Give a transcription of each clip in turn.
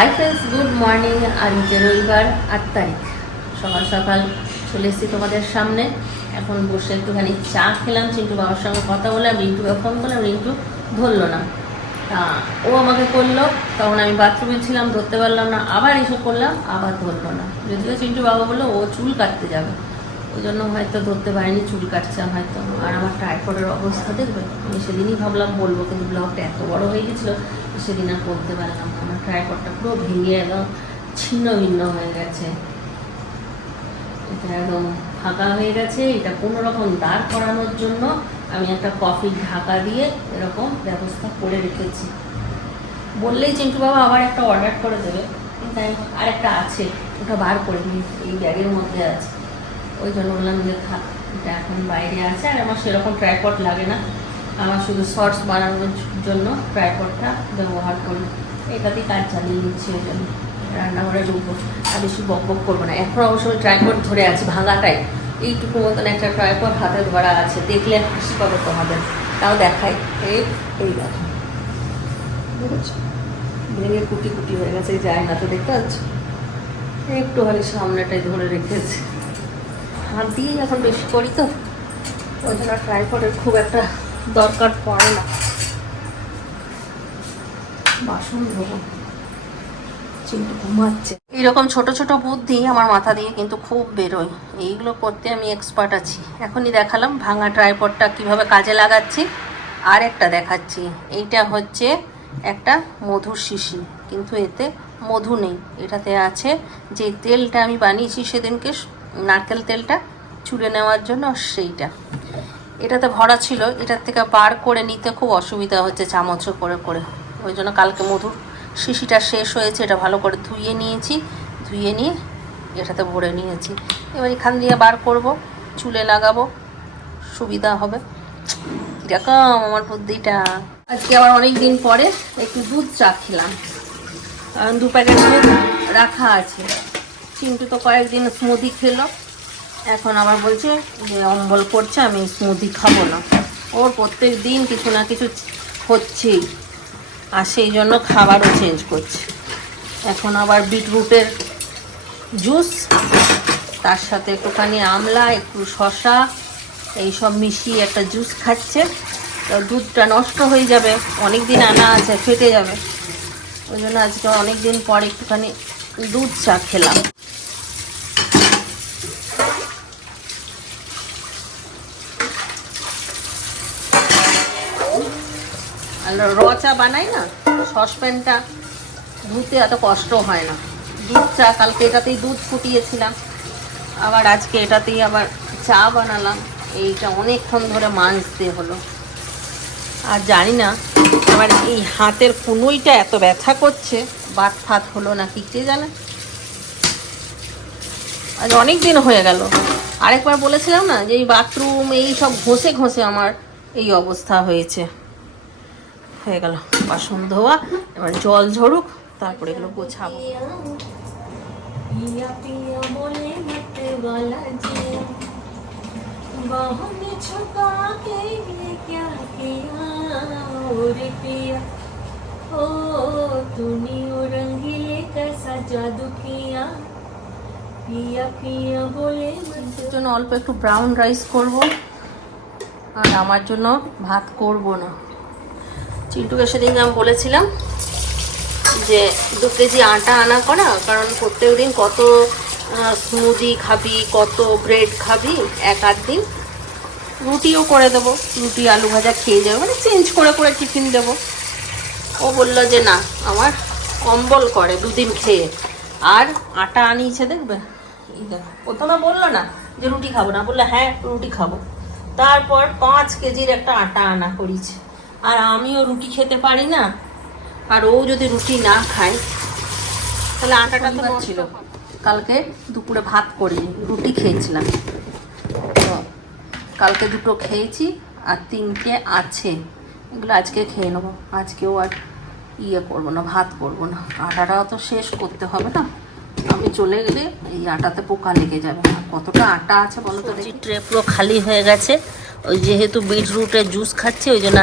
Hi friends good morning আজকে রবিবার আট তারিখ। সকাল সকাল চলে এসেছি তোমাদের সামনে। এখন বসে একটুখানি চা খেলাম, চিন্টু বাবার সঙ্গে কথা বললাম রিন্টুকে ফোন করলাম রিন্টু ধরলো না। তা ও আমাকে করল, তখন আমি বাথরুমে ছিলাম, ধরতে পারলাম না, আবার এসে করলাম, আবার ধরলো না। যদিও চিন্টু বাবা বলল, ও চুল কাটতে যাবে। ওই জন্য হয়তো ধরতে পারিনি, চুল কাটছে হয়তো। আর আমার টাইফয়েডের অবস্থা দেখবে? আমি সেদিনই ভাবলাম বলব, কিন্তু ব্লগটা এত বড় হয়ে গেছিল সেদিন আর বলতে পারলাম। আমার ট্রাইপডটা পুরো ভেঙে একদম ছিন্ন ভিন্ন হয়ে গেছে। এটা একদম ফাঁকা হয়ে গেছে। এটা কোনো রকম দাঁড় করানোর জন্য আমি একটা কফির ঢাকা দিয়ে এরকম ব্যবস্থা করে রেখেছি। বললেই চিন্টু বাবা আবার একটা অর্ডার করে দেবে। কিন্তু আমি আরেকটা আছে, ওটা বার করে নিই, এই ব্যাগের মধ্যে আছে। ওই জন্য বললাম যে, থাক, এটা এখন বাইরে আছে। আর আমার সেরকম ট্রাইপড লাগে না। আমার শুধু শর্টস বানানোর জন্য ট্রাইপডটা ব্যবহার করি। এটাতেই কাজ চালিয়ে নিচ্ছি ওই জন্য। রান্নাঘরে ঢুকবো, আর বেশি বক বক করব না। এখন অবশ্য ট্রাইপড ধরে আছি, ভাঙাটাই। এইটুকু মতন একটা ট্রাইপড হাতে ধরা আছে। দেখলে হাসি পাবে তোমাদের। তাও দেখাই। এই এই দেখো। বুঝেছ? ভেঙে কুটি কুটি হয়ে গেছে, এই না তো দেখতে পাচ্ছ? একটুখানি সামনেটাই ধরে রেখেছে। হাত দিয়েই এখন বেশি করি তো, ওই জন্য ট্রাইপডের খুব একটা দরকার পড়ে না। বাসন ঘুমাচ্ছে। এইরকম ছোট ছোট বুদ্ধি আমার মাথা দিয়ে কিন্তু খুব বেরোয়। এইগুলো করতে আমি এক্সপার্ট আছি। এখনই দেখালাম ভাঙা ট্রাইপডটা কীভাবে কাজে লাগাচ্ছি। আর একটা দেখাচ্ছি। এইটা হচ্ছে একটা মধুর শিশি, কিন্তু এতে মধু নেই। এটাতে আছে যে তেলটা আমি বানিয়েছি সেদিনকে নারকেল তেলটা চুলে নেওয়ার জন্য সেইটা। এটাতে ভরা ছিল এটার থেকে বার করে নিতে খুব অসুবিধা হচ্ছে চামচে করে করে। ওই জন্য কালকে মধুর শিশিটা শেষ হয়েছে, এটা ভালো করে ধুয়ে নিয়েছি, ধুয়ে নিয়ে এটাতে ভরে নিয়েছি। এবার এখান দিয়ে বার করব, চুলে লাগাবো, সুবিধা হবে। কীরকম আমার বুদ্ধিটা। আজকে আবার অনেক দিন পরে একটু দুধ চা খেলাম। কারণ দু প্যাকেট রাখা আছে। চিন্টু তো কয়েকদিন স্মুদি খেলো। এখন আবার বলছে যে অম্বল করছে, আমি স্মুদি খাব না। ওর প্রত্যেক দিন কিছু না কিছু হচ্ছেই। আর সেই জন্য খাবারও চেঞ্জ করছে। এখন আবার বিটরুটের জুস তার সাথে একটুখানি আমলা, একটু শশা এইসব মিশিয়ে একটা জুস খাচ্ছে। তো দুধটা নষ্ট হয়ে যাবে অনেক দিন আনা আছে, ফেটে যাবে। ওই জন্য আজকে অনেক দিন পর একটুখানি দুধ চা খেলাম। র চা বানাই না, সসপ্যানটা ধুতে এত কষ্ট হয় না। দুধ চা, কালকে এটাতেই দুধ ফুটিয়েছিলাম। আবার আজকে এটাতেই আবার চা বানালাম। এইটা অনেকক্ষণ ধরে মাঞ্জতে হলো। আর জানি না, আমার এই হাতের কুনুইটা এত ব্যথা করছে, বাত ফাত হলো না কি কে জানে? আজ অনেক দিন হয়ে গেল। আরেকবার বলেছিলাম না যে এই বাথরুম, এই সব ঘষে ঘষে আমার এই অবস্থা হয়েছে। হয়ে গেল বাসন ধোয়া এবার জল ঝরুক তারপরে এগুলো গোছাবো पिया पिया बोले मत वाला जिया बाहों में छुपा के ये क्या किया और पिया ओ तूने ओ रंगीले कैसा जादू किया पिया पिया बोले मत এর জন্য অল্প একটু ব্রাউন রাইস করব আর আমার জন্য ভাত করব না চিন্টুকে সেদিন আমি বলেছিলাম যে দু কেজি আটা আনা করা, কারণ প্রত্যেক দিন কত স্মুদি খাবি, কত ব্রেড খাবি, এক আধ দিন রুটিও করে দেবো। রুটি, আলু ভাজা খেয়ে যাবে মানে চেঞ্জ করে করে টিফিন দেবো। ও বলল যে না, আমার কম্বল করে দুদিন খেয়ে। আর আটা আনিয়েছে দেখবে? প্রথমে বলল না যে রুটি খাব না, বলল হ্যাঁ রুটি খাব। তারপর পাঁচ কেজির একটা আটা আনা করিছে। আর আমিও রুটি খেতে পারি না। আর ও যদি রুটি না খায় তাহলে আটাটা তো ছিল। কালকে দুপুরে ভাত করিনি রুটি খেয়েছিলাম। তো কালকে দুটো খেয়েছি আর তিনটে আছে। এগুলো আজকে খেয়ে নেব। আজকেও আর ইয়ে করব না ভাত করব না। আটাটাও তো শেষ করতে হবে না। আমি চলে গেলে এই আটাতে পোকা লেগে যাবে কতটা আটা আছে বলো তো দেখি। ট্রে পুরো খালি হয়ে গেছে। ওই যেহেতু বিটরুটের জুস খাচ্ছি, ওই জন্য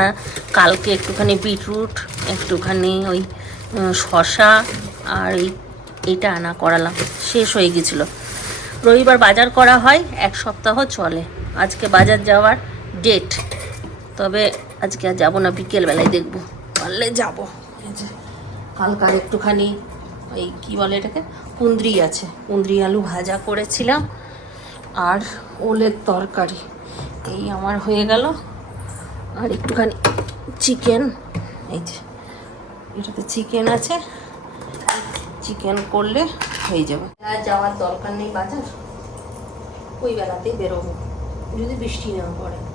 কালকে একটুখানি বিটরুট, একটুখানি ওই শসা আর এই, এইটা আনা করালাম। শেষ হয়ে গেছিল রবিবার বাজার করা হয়, এক সপ্তাহ চলে। আজকে বাজার যাওয়ার ডেট তবে আজকে আর যাব না, বিকেলবেলায় দেখব। পারলে যাব। হালকা একটুখানি ওই কি বলে এটাকে? কুন্দ্রি আছে। কুন্দ্রি আলু ভাজা করেছিলাম। আর ওলের তরকারি। এই আমার হয়ে গেল। আর একটুখানি চিকেন এই যে, এটাতে চিকেন আছে। চিকেন করলে হয়ে যাবে। আর যাওয়ার দরকার নেই বাজার, ওই বেলাতেই বেরোবো। যদি বৃষ্টি না পড়ে।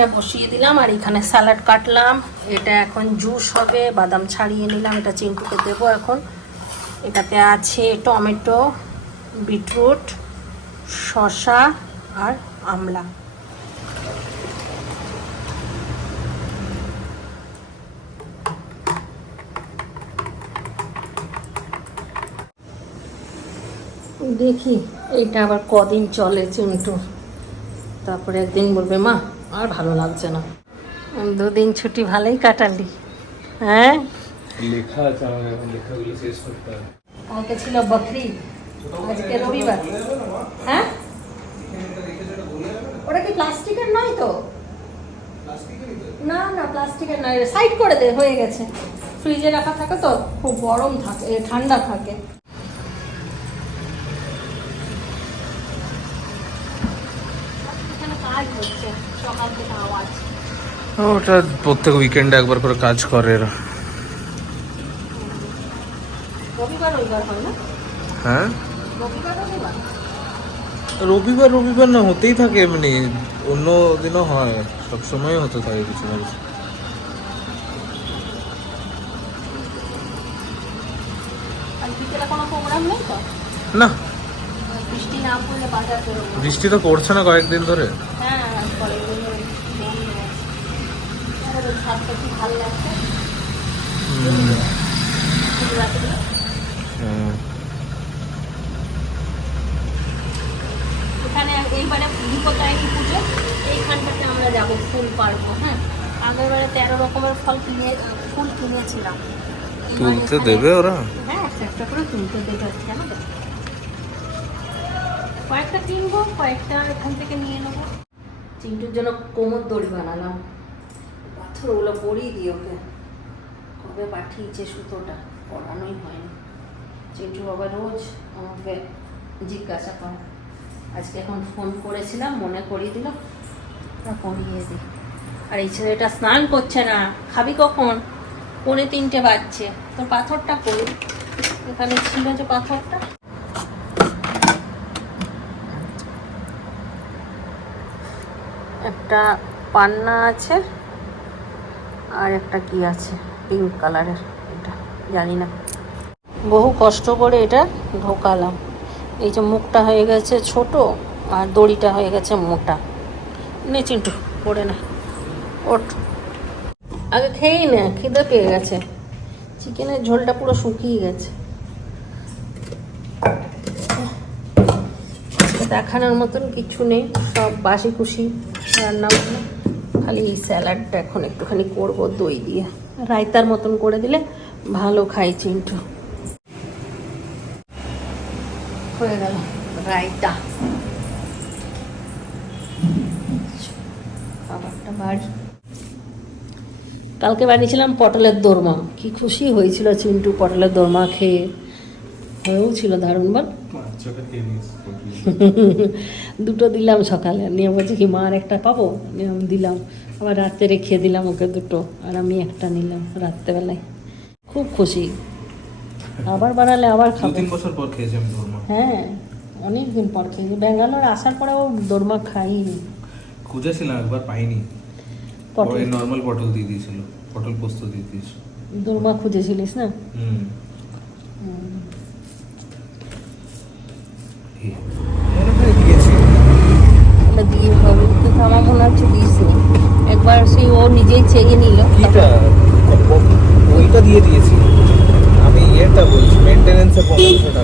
চিকেনটা বসিয়ে দিলাম আর এখানে স্যালাড কাটলাম। এটা এখন জুস হবে, বাদাম ছাড়িয়ে নিলাম, এটা চিন্টুকে দেবো এখন। এটাতে আছে টমেটো, বিটরুট, শসা আর আমলা। দেখি, এটা আবার কদিন চলে চিন্টু? তারপরে একদিন বলবে, মা আর ভালো লাগছে না। দুদিন ছুটি ভালোই কাটালি। হ্যাঁ? লেখা আছে আমার এখন লেখাগুলো শেষ করতে হবে। কালকে ছিল বকরি। আজকে রবিবার। হ্যাঁ? ওটা কি প্লাস্টিকের নয় তো? না না প্লাস্টিকের নয়। সাইড করে দে হয়ে গেছে। ফ্রিজে রাখা থাকে তো খুব গরম থাকে ঠান্ডা থাকে এখানে কাজ হচ্ছে সকাল থেকে আওয়াজ ওটা প্রত্যেক উইকেন্ডে একবার করে কাজ করে এরা। হয় রবিবার রবিবার? না হতেই থাকে এমনি অন্য দিনও হয় সবসময় হতে থাকে কিছু না কিছু। না। বৃষ্টি তো পড়ছে না কয়েকদিন ধরে। হ্যাঁ কি ভালো লাগছে হ্যাঁ। এখানে এইবারে বিপদায়নি পুজো এইখানটাতে আমরা যাব ফুল পারব হ্যাঁ? আগেরবারে তেরো রকমের ফল কিনে ফুল কিনেছিলাম। তুলতে দেবে ওরা। হ্যাঁ একটা একটা করে তুলতে দেবে কেন কয়েকটা কিনবো কয়েকটা এখান থেকে নিয়ে নেব। চিন্টুর জন্য কোমর দড়ি বানালাম। পাথর ওগুলো পরিয়ে দিই ওকে। কবে পাঠিয়েছে সুতোটা? পরানোই হয়নি। চিন্টু বাবা রোজ আমাকে জিজ্ঞাসা করে। আজকে এখন ফোন করেছিলাম, মনে করিয়ে দিল। পরিয়ে দিই। আর এই ছেলেটা স্নান করছে না। খাবি কখন? পৌনে তিনটে বাজছে। তোর পাথরটা কই এখানে ছিল যে পাথরটা। একটা পান্না আছে। আর একটা কি আছে? পিঙ্ক কালারের এটা, জানি না। বহু কষ্ট করে এটা ঢোকালাম। এই যে মুখটা হয়ে গেছে ছোট আর দড়িটা হয়ে গেছে মোটা। নে চিন্টু পড়ে না। ওঠ। আগে খেয়েই না, খিদে পেয়ে গেছে। চিকেনের ঝোলটা পুরো শুকিয়ে গেছে। দেখানোর মতন কিছু নেই, সব বাসি কুসি রান্না খালি এই স্যালাডটা এখন একটুখানি করব দই দিয়ে। রায়তার মতন করে দিলে ভালো খাই চিন্টু। হয়ে গেল রায়তা। খাবারটা বাড়ি কালকে বানিয়েছিলাম পটলের দোরমা। কি খুশি হয়েছিল চিন্টু পটলের দোরমা খেয়ে। হয়েও ছিল দারুণ বল দুটো দিলাম সকালে নিয়ে বলছে কি মার একটা পাবো? নিয়ে আমি দিলাম। আবার রাতে রেখে দিলাম ওকে দুটো আর আমি একটা নিলাম রাত্রেবেলায়। খুব খুশি। আবার বানালে আবার খাব। তিন বছর পর খেয়েছি আমি ধর্ম হ্যাঁ অনেক দিন পর খেয়েছি। ব্যাঙ্গালোর আসার পরেও দোরমা খাইনি। খুঁজেছিলাম একবার পাইনি। পটল। নর্মাল পটল দিয়ে দিয়েছিল পটল পোস্ত দিয়ে দিয়েছিল। দোরমা খুঁজেছিলিস না? হুম। দিয়ে হবে। কিন্তু আমার মনে হচ্ছে একবার সেই ও নিজেই চেয়ে নিল। কিটা? ওইটা দিয়ে দিয়েছি। আমি এটা বলছি মেনটেনেন্সে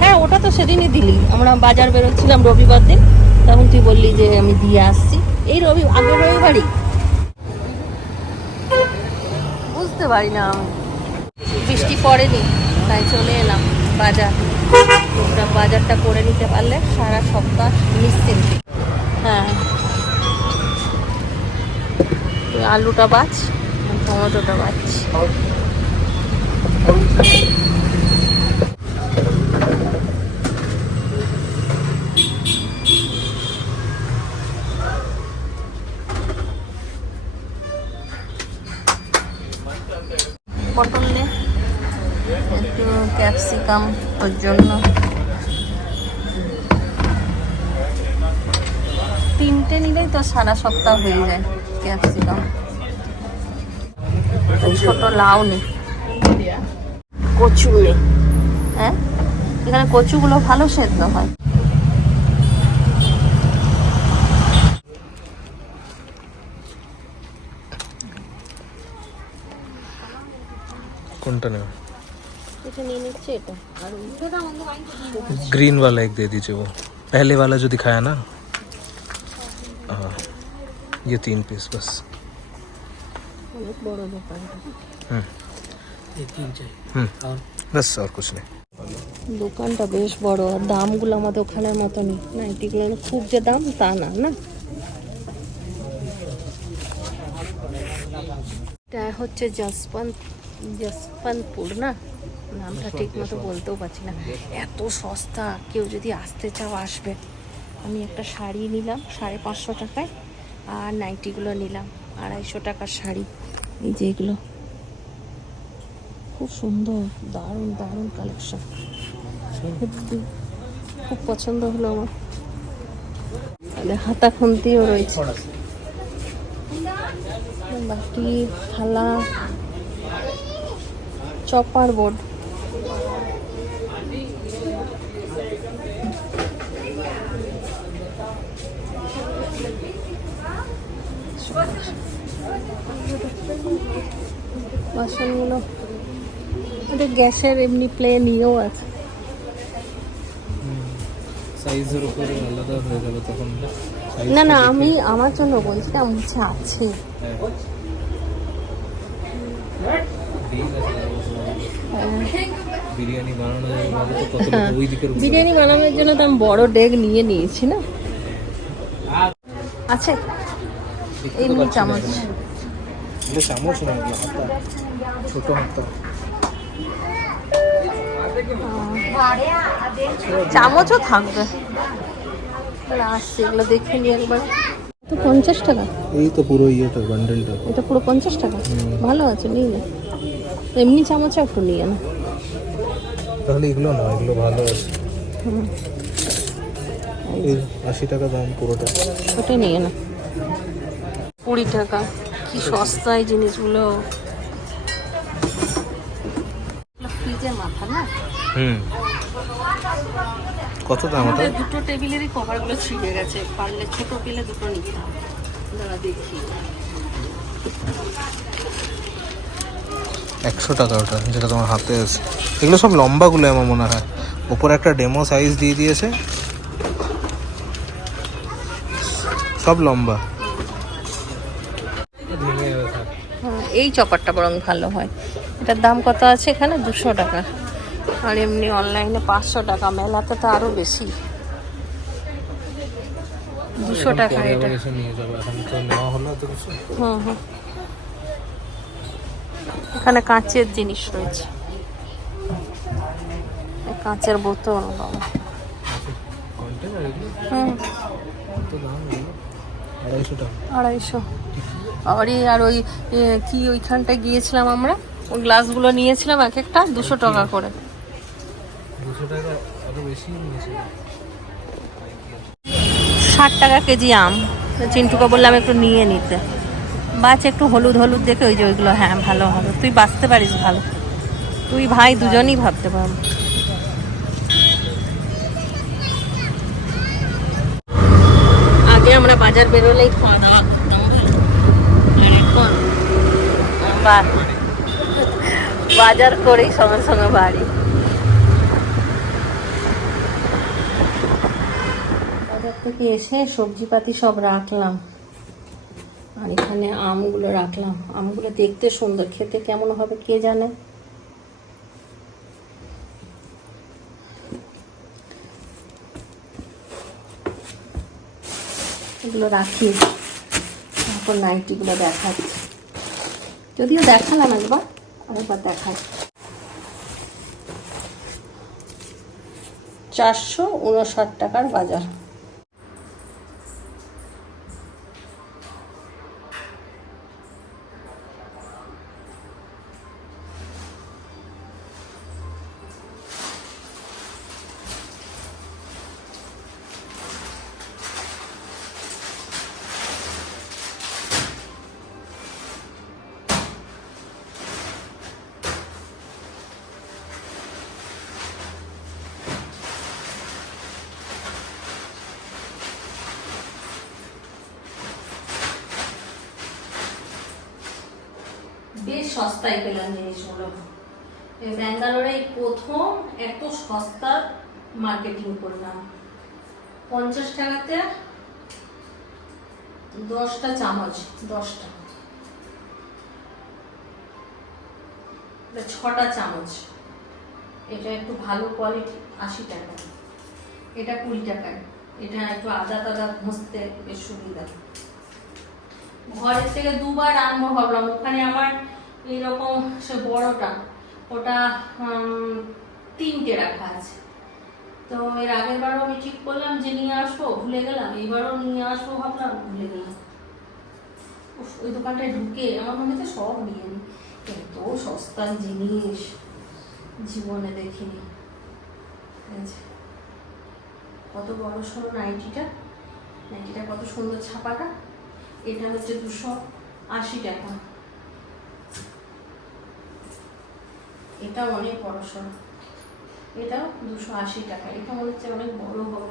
হ্যাঁ ওটা তো সেদিনই দিলি। আমরা বাজার বেরোচ্ছিলাম রবিবার দিন। তখন তুই বললি যে আমি দিয়ে আসছি। এই রবি আগের রবিবারই। বুঝতে পারি না আমি। বৃষ্টি পড়েনি তাই চলে এলাম বাজার। টুকটাক বাজারটা করে নিতে পারলে সারা সপ্তাহ নিশ্চিন্তে। হ্যাঁ। আলুটা আমি টমেটোটা বাছ পটল নে একটু ক্যাপসিকাম ওর জন্য তিনটে নিলেই তো সারা সপ্তাহ হয়ে যায় ক্যাপসিকাম ছোট লাউ নেই কচু নেই হ্যাঁ এখানে কচুগুলো ভালো সেদ্ধ হয় কোনটা নেবে এটা নিয়ে নিচ্ছে এটা আর ওই- ग्रीन वाला एक दे दीजिए वो पहले वाला जो दिखाया ना हाँ ये तीन पीस बस অনেক বড় দোকানটা हम्म हम्म बस और कुछ नहीं দোকানটা বেশ বড় আর দামগুলো আমাদের ওখানের মতনই নাইটিগুলো খুব যে দাম তা না না এটা হচ্ছে জসপন্ত জসপন্তপুর না নামটা ঠিক মতো বলতেও পারছি না এত সস্তা কেউ যদি আসতে চাও আসবে আমি একটা শাড়ি নিলাম সাড়ে পাঁচশো টাকায় আর নাইটিগুলো নিলাম, আড়াইশো টাকার শাড়ি, এই যে এগুলো। খুব সুন্দর, দারুণ দারুণ কালেকশন খুব পছন্দ হলো আমার। তাহলে হাতা খুন্তিও রয়েছে। বাকি থালা, চপার বোর্ড। বাসনগুলো। এটা গ্যাসের এমনি প্লেন ইয়েও আছে। সাইজের উপরে আলাদা হয়ে যাবে তখন। না না আমি আমার জন্য বলছিলাম হচ্ছে আছে। হ্যাঁ। বিরিয়ানি উপরে। বিরিয়ানি বানানোর জন্য তো আমি বড় ডেগ নিয়ে নিয়েছি না? আছে। এমনি চামচ। এগুলো চামচ না এগুলো হাতা ছোট হাতা চামচও থাকবে। আসছে এগুলো দেখে নিই একবার। তো পঞ্চাশ টাকা। এই তো পুরো ইয়েটা বান্ডেলটা এটা পুরো পঞ্চাশ টাকা। ভালো আছে নিয়ে নে। এমনি চামচও একটু নিয়ে না। তাহলে এগুলো না এগুলো ভালো আছে। আশি টাকা দাম পুরোটা। ওটা নিয়ে না। কুড়ি টাকা। কি সস্তায় জিনিসগুলো। ফ্রিজের মাথা না? হুম। কত দাম ওটা? আমাদের দুটো টেবিলেরই কভারগুলো ছিঁড়ে গেছে। পারলে ছোট পেলে দুটো নিতে দাঁড়া দেখি। একশো টাকা ওটা যেটা তোমার হাতে আছে। এগুলো সব লম্বাগুলো আমার মনে হয়। উপরে একটা ডেমো সাইজ দিয়ে দিয়েছে। সব লম্বা হ্যাঁ, এই চপারটা বরং ভালো হয়। এটার দাম কত আছে এখানে? দুশো টাকা। আর এমনি অনলাইনে পাঁচশো টাকা মেলাতে তো আরও বেশি। দুশো টাকা এটা। হুম হুম। এখানে কাঁচের জিনিস রয়েছে। কাঁচের বোতল হুম। কত দাম এগুলো? আড়াইশো। আর আর ওই কি ওইখানটায় গিয়েছিলাম আমরা? ওই গ্লাসগুলো নিয়েছিলাম এক একটা দুশো টাকা করে। ষাট টাকা কেজি আম। চিন্টুকে বললাম একটু নিয়ে নিতে। বাচ একটু হলুদ হলুদ দেখে ওই যে ওইগুলো হ্যাঁ ভালো হবে। তুই বাঁচতে পারিস ভালো। তুই ভাই দুজনই ভাবতে পারব। বাজার বেরোলেই খাওয়া দাওয়া বাজার করেই সঙ্গে সঙ্গে বাড়ি। বাজার থেকে এসে সবজিপাতি সব রাখলাম। আর এখানে আমগুলো রাখলাম। আমগুলো দেখতে সুন্দর, খেতে কেমন হবে কে জানে? এগুলো রাখি। তারপর নাইটিগুলো দেখাচ্ছি। যদিও দেখালাম একবার আরেকবার দেখাই চারশো উনষাট টাকার বাজার। সস্তায় পেলাম জিনিসগুলো। ব্যাঙ্গালোরে প্রথম এত সস্তা মার্কেটিং করলাম। পঞ্চাশ টাকাতে দশটা চামচ, দশটা। ছটা চামচ। এটা একটু ভালো কোয়ালিটি আশি টাকা। এটা কুড়ি টাকায় এটা একটু আদা টাদা ঘষতে বেশ সুবিধা। ঘরের থেকে দুবার আনব ভাবলাম। ওখানে আমার এইরকম সে বড়টা, ওটা তিনটে রাখা আছে। তো এর আগের বারও আমি ঠিক করলাম যে নিয়ে আসব, ভুলে গেলাম। এইবারও নিয়ে আসব ভাবলাম, ভুলে গেলাম। ওই দোকানটায় ঢুকে আমার মনে হচ্ছে সব নিয়ে নি। এত সস্তা জিনিস, জীবনে দেখিনি। কত বড় সড়ো নাইটিটা। নাইটিটা কত সুন্দর ছাপাটা। এটা হচ্ছে দুশো আশি টাকা। এটা অনেক বড় সড়ো। এটাও দুশো আশি টাকা। এটা মনে হচ্ছে অনেক বড় বড়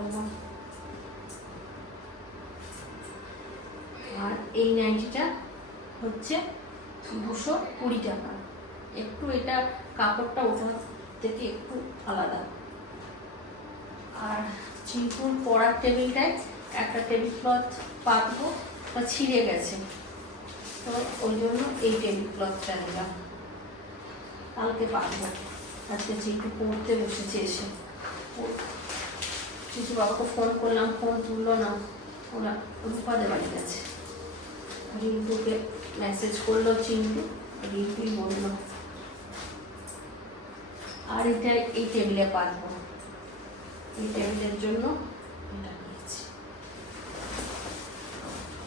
আর এই নাইটিটা হচ্ছে দুশো কুড়ি টাকা। একটু এটা কাপড়টা ওঠার থেকে একটু আলাদা। আর চিনপুর পড়ার টেবিলটায় একটা টেবিল ক্লথ পাতবো তা ছিঁড়ে গেছে। তো ওই জন্য এই টেবিল ক্লথটা নিলাম। কালকে পাতবো আজকে চিন্টু পড়তে বসেছে এসে। কিছু বাবাকে ফোন করলাম ফোন তুললো না। ওরা রূপাদের বাড়ি গেছে। রিন্টুকে মেসেজ করল চিন্টু রিন্টুই বলল, আর এটা এই টেবিলে পাতবো এই টেবিলের জন্য এটা নিয়েছি।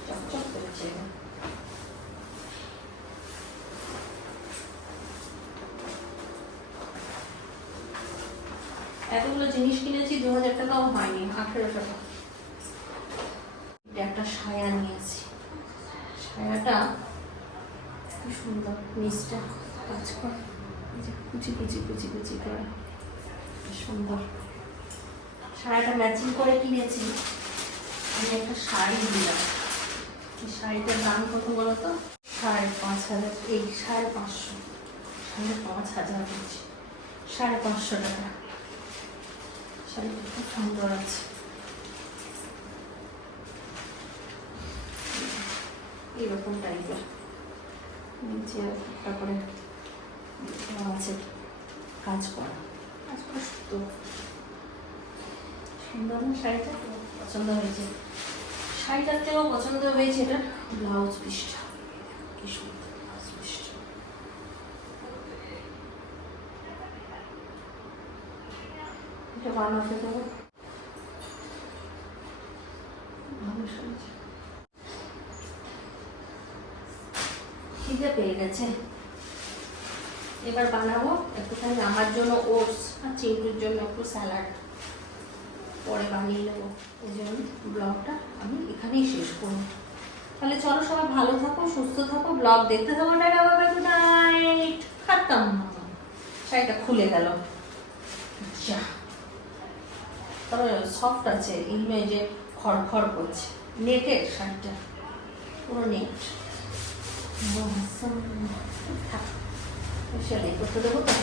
চকচক করেছে এটা। এতগুলো জিনিস কিনেছি দু হাজার টাকাও হয়নি আঠেরো টাকা। একটা সায়া নিয়েছি। সায়াটা কি সুন্দর, নিচটা কাজ করে। কুচি কুচি কুচি কুচি করে সুন্দর। সায়াটা ম্যাচিং করে কিনেছি। আমি একটা শাড়ি দিলাম এই শাড়িটার দাম কত বলো তো সাড়ে পাঁচ হাজার, এই সাড়ে পাঁচশো। সাড়ে পাঁচ হাজার সাড়ে পাঁচশো টাকা। শাড়িটা খুব সুন্দর আছে। এরকম টাইপের নিচে একটা করে আছে কাজ করা। কাজ করা সুতো। সুন্দর না শাড়িটা? পছন্দ হয়েছে। শাড়িটার থেকেও পছন্দ হয়েছে এটা ব্লাউজ পিসটা। কি সুন্দর। বানানো সেটা খিদে পেয়ে গেছে এবার বানাবো একটুখানি আমার জন্য ওটস আর চিংড়ির জন্য একটু স্যালাড পরে বানিয়ে নেব। এই জন্য ব্লগটা আমি এখানেই শেষ করব। তাহলে চলো সবাই ভালো থাকো, সুস্থ থাকো, ব্লগ দেখতে থাকো টাটা বাবা গুড নাইট খাতাম শাড়িটা খুলে গেল যা তবে সফট আছে এগুলো এই যে খড়খড় করছে। নেটের শার্টটা পুরো নেট। থাক দেবো তো।